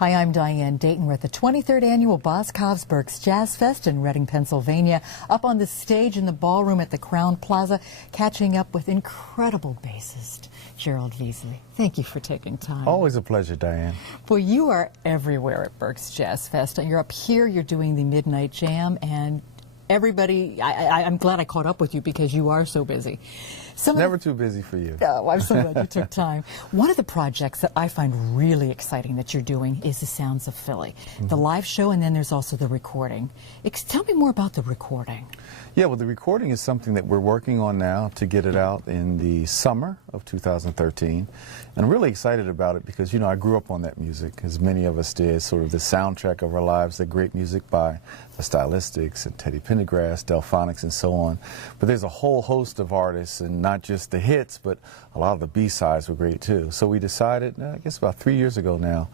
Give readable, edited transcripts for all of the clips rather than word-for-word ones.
Hi, I'm Diane. Dayton. We're at the 23rd Annual Boscov's Berks Jazz Fest in Reading, Pennsylvania. Up on the stage in the ballroom at the Crown Plaza, catching up with incredible bassist Gerald Veasley. Thank you for taking time. Always a pleasure, Diane. Well, you are everywhere at Berks Jazz Fest. You're up here, you're doing the Midnight Jam, and everybody, I'm glad I caught up with you because you are so busy. Never too busy for you. Oh, I'm so glad you took time. One of the projects that I find really exciting that you're doing is the Sounds of Philly, the live show, and then there's also the recording. Tell me more about the recording. Yeah, well, the recording is something that we're working on now to get it out in the summer of 2013. And I'm really excited about it because, you know, I grew up on that music, as many of us did, sort of the soundtrack of our lives, the great music by the Stylistics and Teddy Pendergrass, Delphonics, and so on. But there's a whole host of artists, and not just the hits, but a lot of the B-sides were great too. So we decided, I guess about 3 years ago now,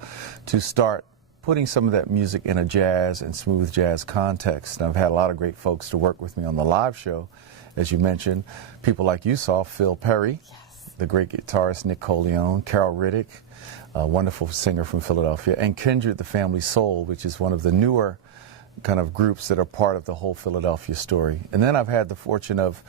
to start putting some of that music in a jazz and smooth jazz context. And I've had a lot of great folks to work with me on the live show, as you mentioned. People like you saw, Phil Perry, yes, the great guitarist Nick Coleone, Carol Riddick, a wonderful singer from Philadelphia, and Kindred the Family Soul, which is one of the newer kind of groups that are part of the whole Philadelphia story. And then I've had the fortune of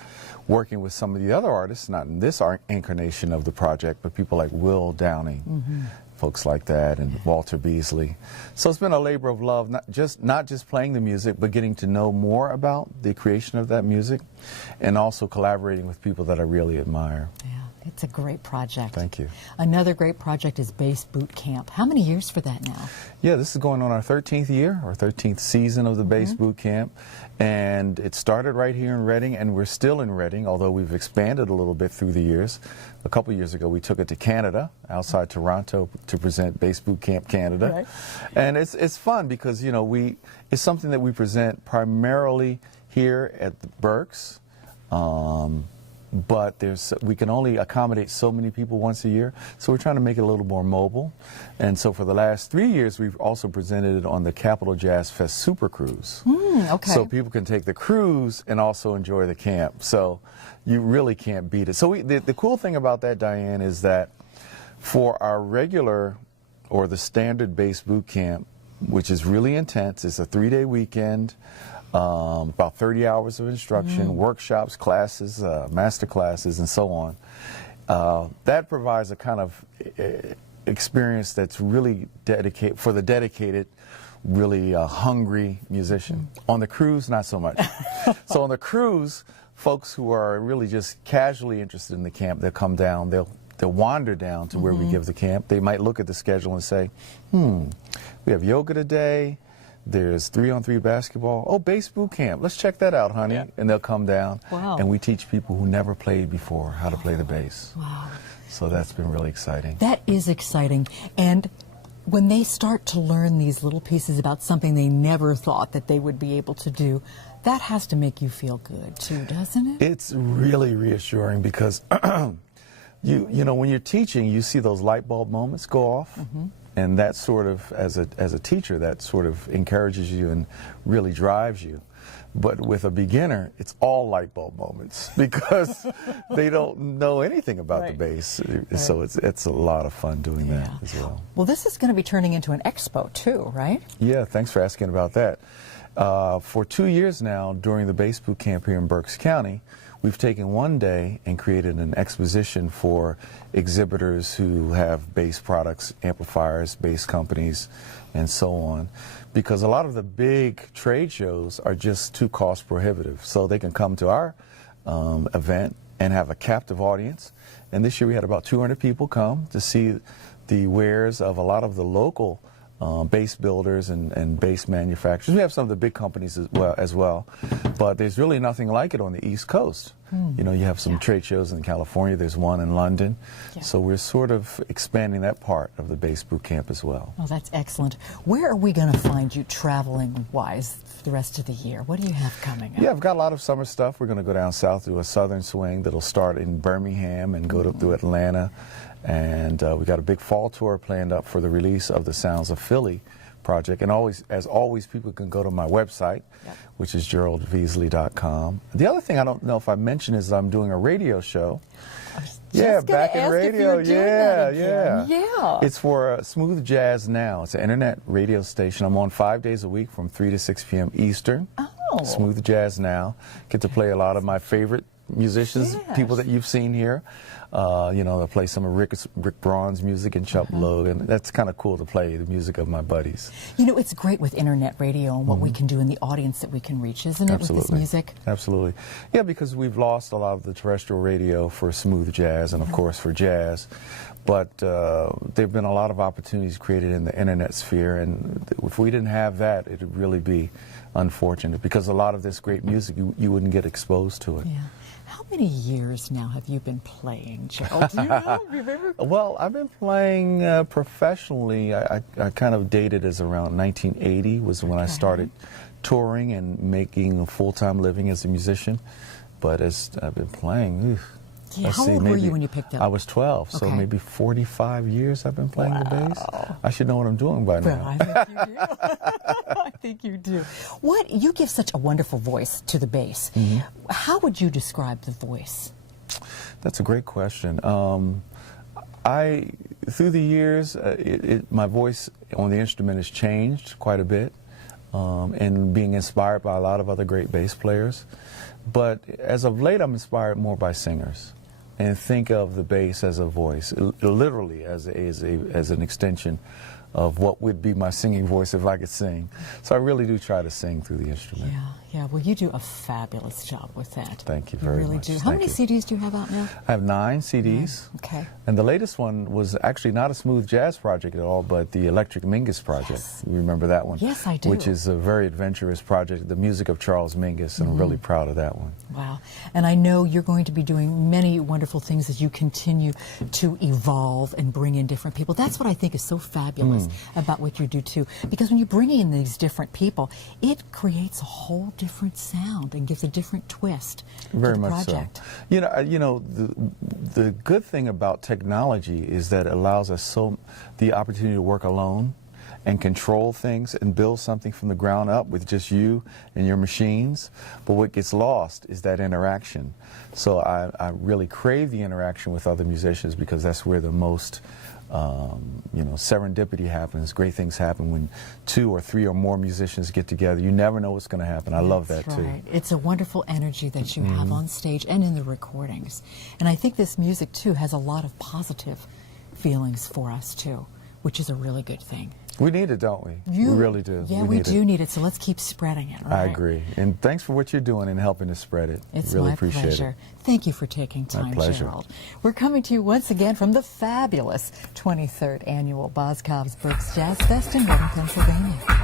working with some of the other artists, not in this incarnation of the project, but people like Will Downing, folks like that, and Walter Beasley. So it's been a labor of love, not just playing the music, but getting to know more about the creation of that music, and also collaborating with people that I really admire. Yeah, it's a great project. Thank you. Another great project is Bass Boot Camp. How many years for that now? Yeah, this is going on our 13th year, or 13th season of the Bass Boot Camp. And it started right here in Reading, and we're still in Reading, although we've expanded a little bit through the years. A couple years ago, we took it to Canada, outside Toronto, to present Bass Boot Camp Canada. Right. And it's fun because, you know, it's something that we present primarily here at the Berks. But we can only accommodate so many people once a year, so we're trying to make it a little more mobile. And so for the last 3 years, we've also presented it on the Capital Jazz Fest Super Cruise. Okay. So people can take the cruise and also enjoy the camp. So you really can't beat it. So the cool thing about that, Diane, is that for our regular or the standard bass boot camp, which is really intense, it's a 3-day weekend. About 30 hours of instruction, workshops, classes, master classes, and so on. That provides a kind of experience that's really dedicated for the dedicated, really hungry musician. On the cruise, not so much. So on the cruise, folks who are really just casually interested in the camp, they'll come down, they'll wander down to where we give the camp. They might look at the schedule and say, we have yoga today. There's 3-on-3 basketball. Oh, bass boot camp. Let's check that out, honey. Yeah. And they'll come down. Wow. And we teach people who never played before how to play the bass. Wow. So that's been really exciting. That is exciting. And when they start to learn these little pieces about something they never thought that they would be able to do, that has to make you feel good too, doesn't it? It's really reassuring because you know, when you're teaching, you see those light bulb moments go off. And that sort of, as a teacher, that sort of encourages you and really drives you. But with a beginner, it's all light bulb moments because they don't know anything about the bass. So it's a lot of fun doing that as well. Well, this is going to be turning into an expo too, right? Yeah, thanks for asking about that. For 2 years now, during the Bass Boot Camp here in Berks County, we've taken one day and created an exposition for exhibitors who have bass products, amplifiers, bass companies, and so on. Because a lot of the big trade shows are just too cost prohibitive. So they can come to our event and have a captive audience. And this year we had about 200 people come to see the wares of a lot of the local bass builders and bass manufacturers. We have some of the big companies as well, but there's really nothing like it on the East Coast. You know, you have some trade shows in California, there's one in London, so we're sort of expanding that part of the Bass Boot Camp as well. Oh, that's excellent. Where are we going to find you traveling-wise the rest of the year? What do you have coming up? Yeah, I've got a lot of summer stuff. We're going to go down south to a southern swing that'll start in Birmingham and go through Atlanta. And we got a big fall tour planned up for the release of the Sounds of Philly project. And as always, people can go to my website, which is geraldveasley.com. The other thing I don't know if I mentioned is I'm doing a radio show. Yeah, back in radio. Yeah. It's for Smooth Jazz Now. It's an internet radio station. I'm on 5 days a week from 3 to 6 p.m. Eastern. Oh. Smooth Jazz Now. Get to play a lot of my favorite musicians, people that you've seen here. You know, they'll play some of Rick Braun's music and Chuck Logan. That's kind of cool to play the music of my buddies. You know, it's great with internet radio and what we can do in the audience that we can reach, isn't it, with this music? Absolutely. Yeah, because we've lost a lot of the terrestrial radio for smooth jazz and, of course, for jazz. But there have been a lot of opportunities created in the internet sphere, and if we didn't have that, it would really be unfortunate, because a lot of this great music, you wouldn't get exposed to it. Yeah. How many years now have you been playing, Gerald? Do you know? Remember? Well, I've been playing professionally. I kind of dated as around 1980 was when I started touring and making a full-time living as a musician. But as I've been playing, yeah, how old were you when you picked up? I was 12, so maybe 45 years I've been playing the bass. I should know what I'm doing by now. I think you do. I think you do. You give such a wonderful voice to the bass. How would you describe the voice? That's a great question. Through the years, my voice on the instrument has changed quite a bit, and being inspired by a lot of other great bass players. But as of late, I'm inspired more by singers, and think of the bass as a voice, literally as an extension of what would be my singing voice if I could sing. So I really do try to sing through the instrument. Yeah. Well, you do a fabulous job with that. Thank you very much. You really do. How many CDs do you have out now? I have 9 CDs. Okay. And the latest one was actually not a smooth jazz project at all, but the Electric Mingus project. Yes. You remember that one? Yes, I do. Which is a very adventurous project, the music of Charles Mingus, and I'm really proud of that one. Wow. And I know you're going to be doing many wonderful things as you continue to evolve and bring in different people. That's what I think is so fabulous about what you do too. Because when you bring in these different people, it creates a whole different sound and gives a different twist to the project. You know, the good thing about technology is that it allows us the opportunity to work alone and control things and build something from the ground up with just you and your machines. But what gets lost is that interaction. So I really crave the interaction with other musicians, because that's where the most serendipity happens. Great things happen when 2 or 3 or more musicians get together. You never know what's going to happen. I love that too. Right. It's a wonderful energy that you have on stage and in the recordings. And I think this music too has a lot of positive feelings for us too, which is a really good thing. We need it, don't we? We really do. Yeah, we do need it, so let's keep spreading it, right? I agree. And thanks for what you're doing and helping to spread it. It's really my appreciate pleasure. Thank you for taking time, Gerald. We're coming to you once again from the fabulous 23rd Annual Boscov's Berks Jazz Fest in Reading, Pennsylvania.